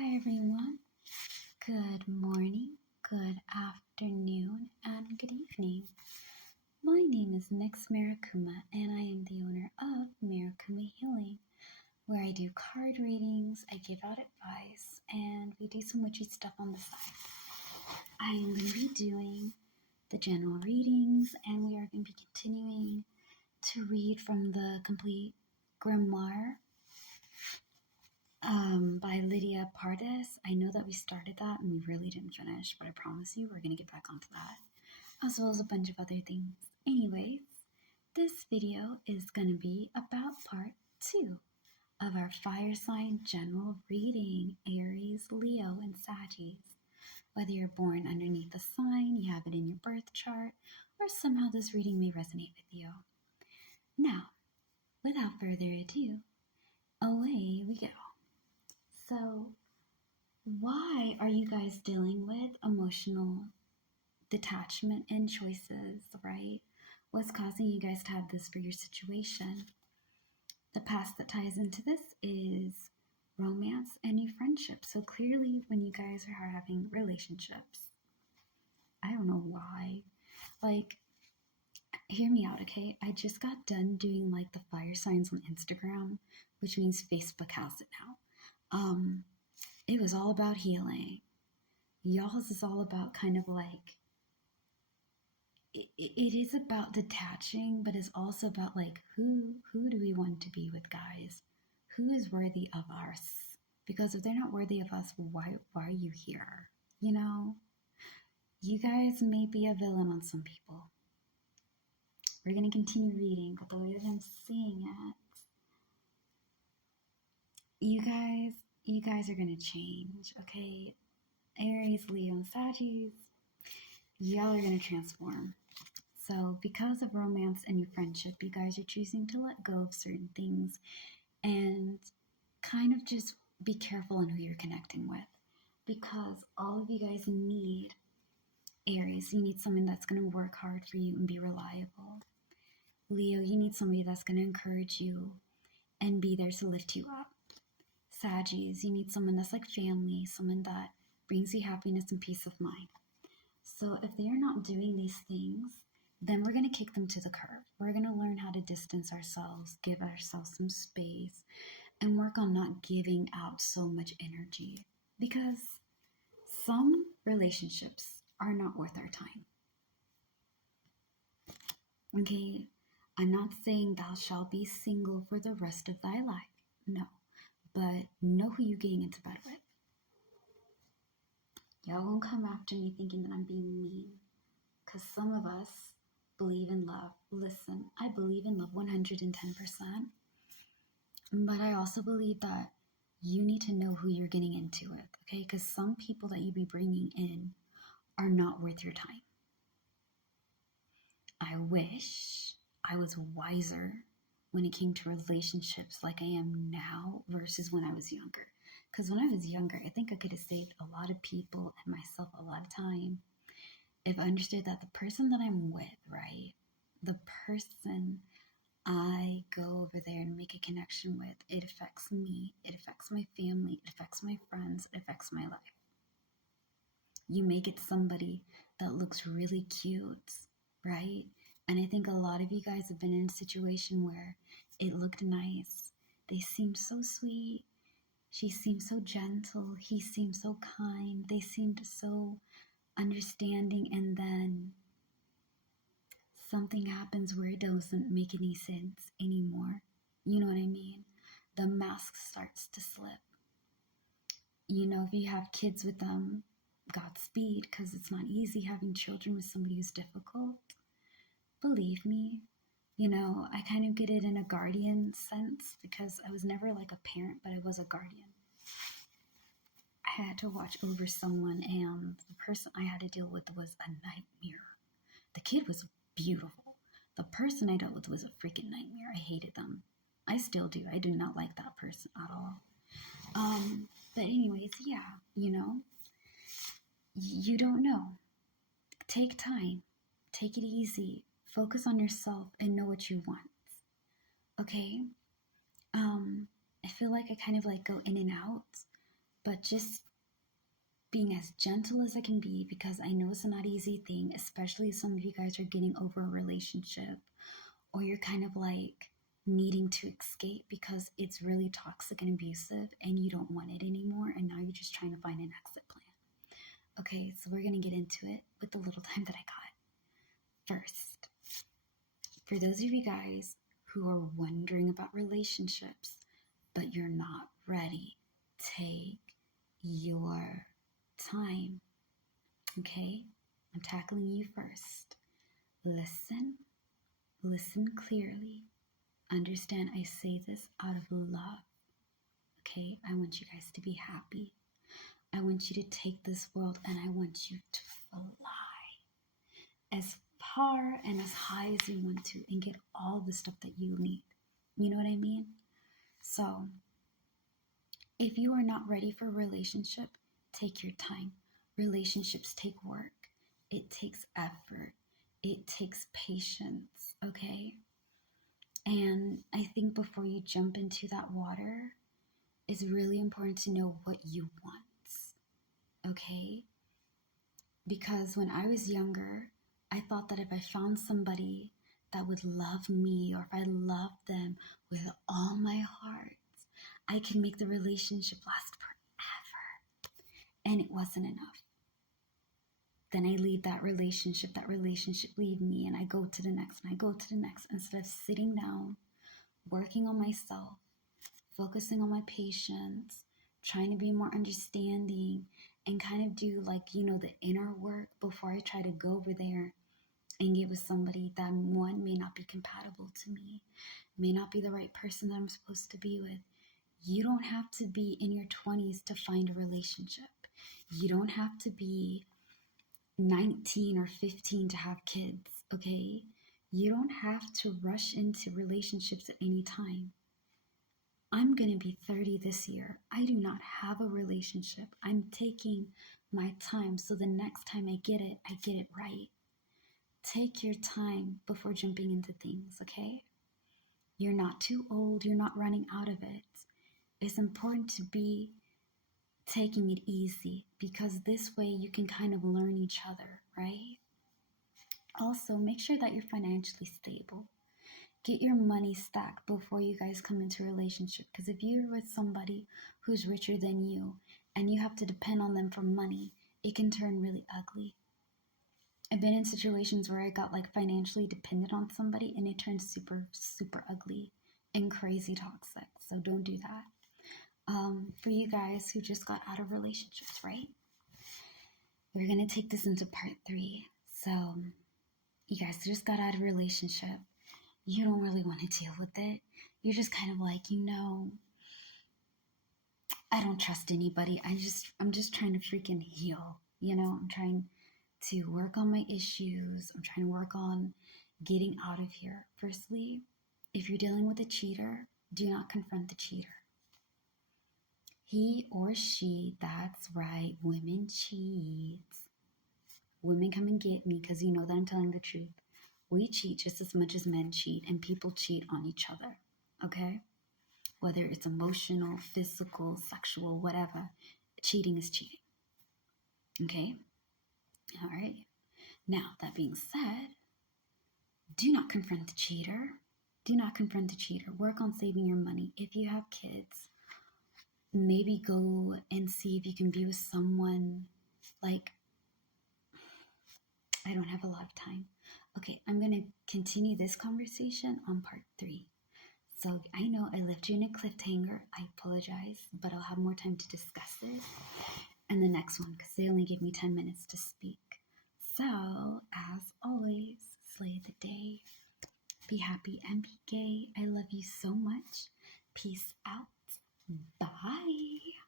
Hi everyone. Good morning, good afternoon, and good evening. My name is Mix Marikuma, and I am the owner of Marikuma Healing, where I do card readings, I give out advice, and we do some witchy stuff on the side. I am going to be doing the general readings, and we are going to be continuing to read from the complete grimoire by Lydia Pardes. I know that we started that and we really didn't finish, but I promise you we're going to get back onto that, as well as a bunch of other things. Anyways, this video is going to be about part 2 of our fire sign general reading, Aries, Leo, and Sagittarius. Whether you're born underneath the sign, you have it in your birth chart, or somehow this reading may resonate with you. Now, without further ado, away we go. So, why are you guys dealing with emotional detachment and choices, right? What's causing you guys to have this for your situation? The past that ties into this is romance and new friendships. So clearly when you guys are having relationships, I don't know why. Like, hear me out, okay? I just got done doing like the fire signs on Instagram, which means Facebook has it now. It was all about healing. Y'all's is all about kind of like, it is about detaching, but it's also about like, who do we want to be with, guys? Who is worthy of us? Because if they're not worthy of us, why are you here? You know, you guys may be a villain on some people. We're going to continue reading, but the way that I'm seeing it, you guys are going to change, okay? Aries, Leo, and Sagittarius, y'all are going to transform. So because of romance and your friendship, you guys are choosing to let go of certain things and kind of just be careful on who you're connecting with. Because all of you guys need, Aries, you need someone that's going to work hard for you and be reliable. Leo, you need somebody that's going to encourage you and be there to lift you up. Sagittarius, you need someone that's like family, someone that brings you happiness and peace of mind. So if they are not doing these things, then we're going to kick them to the curb. We're going to learn how to distance ourselves, give ourselves some space, and work on not giving out so much energy. Because some relationships are not worth our time. Okay? I'm not saying thou shalt be single for the rest of thy life. No. But know who you're getting into bed with. Y'all won't come after me thinking that I'm being mean. Because some of us believe in love. Listen, I believe in love 110%. But I also believe that you need to know who you're getting into with. Okay? Because some people that you be bringing in are not worth your time. I wish I was wiser when it came to relationships like I am now versus when I was younger. Because when I was younger, I think I could have saved a lot of people and myself a lot of time if I understood that the person that I'm with, right, the person I go over there and make a connection with, it affects me, it affects my family, it affects my friends, it affects my life. You make it somebody that looks really cute, right? And I think a lot of you guys have been in a situation where it looked nice. They seemed so sweet. She seemed so gentle. He seemed so kind. They seemed so understanding. And then something happens where it doesn't make any sense anymore. You know what I mean? The mask starts to slip. You know, if you have kids with them, Godspeed, because it's not easy having children with somebody who's difficult. Believe me, you know, I kind of get it in a guardian sense because I was never like a parent, but I was a guardian. I had to watch over someone, and the person I had to deal with was a nightmare. The kid was beautiful. The person I dealt with was a freaking nightmare. I hated them. I still do. I do not like that person at all. But anyways, yeah, you know, you don't know. Take time. Take it easy. Focus on yourself and know what you want. Okay? I feel like I kind of like go in and out. but just being as gentle as I can be, because I know it's not an easy thing, especially if some of you guys are getting over a relationship, or you're kind of like needing to escape because it's really toxic and abusive and you don't want it anymore, and now you're just trying to find an exit plan. Okay, so we're going to get into it with the little time that I got. First, for those of you guys who are wondering about relationships, but you're not ready, take your time. Okay, I'm tackling you first. Listen clearly. Understand I say this out of love. Okay, I want you guys to be happy. I want you to take this world and I want you to fly as far and as high as you want to and get all the stuff that you need. You know what I mean? So, if you are not ready for a relationship, take your time. Relationships take work. It takes effort. It takes patience, okay? And I think before you jump into that water, it's really important to know what you want, okay? Because when I was younger, I thought that if I found somebody that would love me, or if I loved them with all my heart, I could make the relationship last forever. And it wasn't enough. Then I leave that relationship leave me, and I go to the next, and I go to the next, instead of sitting down, working on myself, focusing on my patience, trying to be more understanding, and kind of do the inner work before I try to go over there and get with somebody that, one, may not be compatible to me, may not be the right person that I'm supposed to be with. You don't have to be in your 20s to find a relationship. You don't have to be 19 or 15 to have kids, okay? You don't have to rush into relationships at any time. I'm going to be 30 this year. I do not have a relationship. I'm taking my time, so the next time I get it right. Take your time before jumping into things, okay? You're not too old. You're not running out of it. It's important to be taking it easy, because this way you can kind of learn each other, right? Also, make sure that you're financially stable. Get your money stacked before you guys come into a relationship, because if you're with somebody who's richer than you and you have to depend on them for money, it can turn really ugly. I've been in situations where I got financially dependent on somebody and it turned super, super ugly and crazy toxic. So don't do that. For you guys who just got out of relationships, right? We're going to take this into part 3. So you guys just got out of a relationship. You don't really want to deal with it. You're just kind of I don't trust anybody. I'm just trying to freaking heal. I'm trying to work on my issues. I'm trying to work on getting out of here. Firstly, if you're dealing with a cheater, do not confront the cheater. He or she, that's right, women cheat. Women come and get me because you know that I'm telling the truth. We cheat just as much as men cheat, and people cheat on each other, okay? Whether it's emotional, physical, sexual, whatever, cheating is cheating, okay? All right. Now, that being said, do not confront the cheater. Do not confront the cheater. Work on saving your money. If you have kids, maybe go and see if you can be with someone I don't have a lot of time. Okay, I'm going to continue this conversation on part 3. So I know I left you in a cliffhanger. I apologize, but I'll have more time to discuss it in the next one because they only gave me 10 minutes to speak. So, as always, slay the day. Be happy and be gay. I love you so much. Peace out. Bye.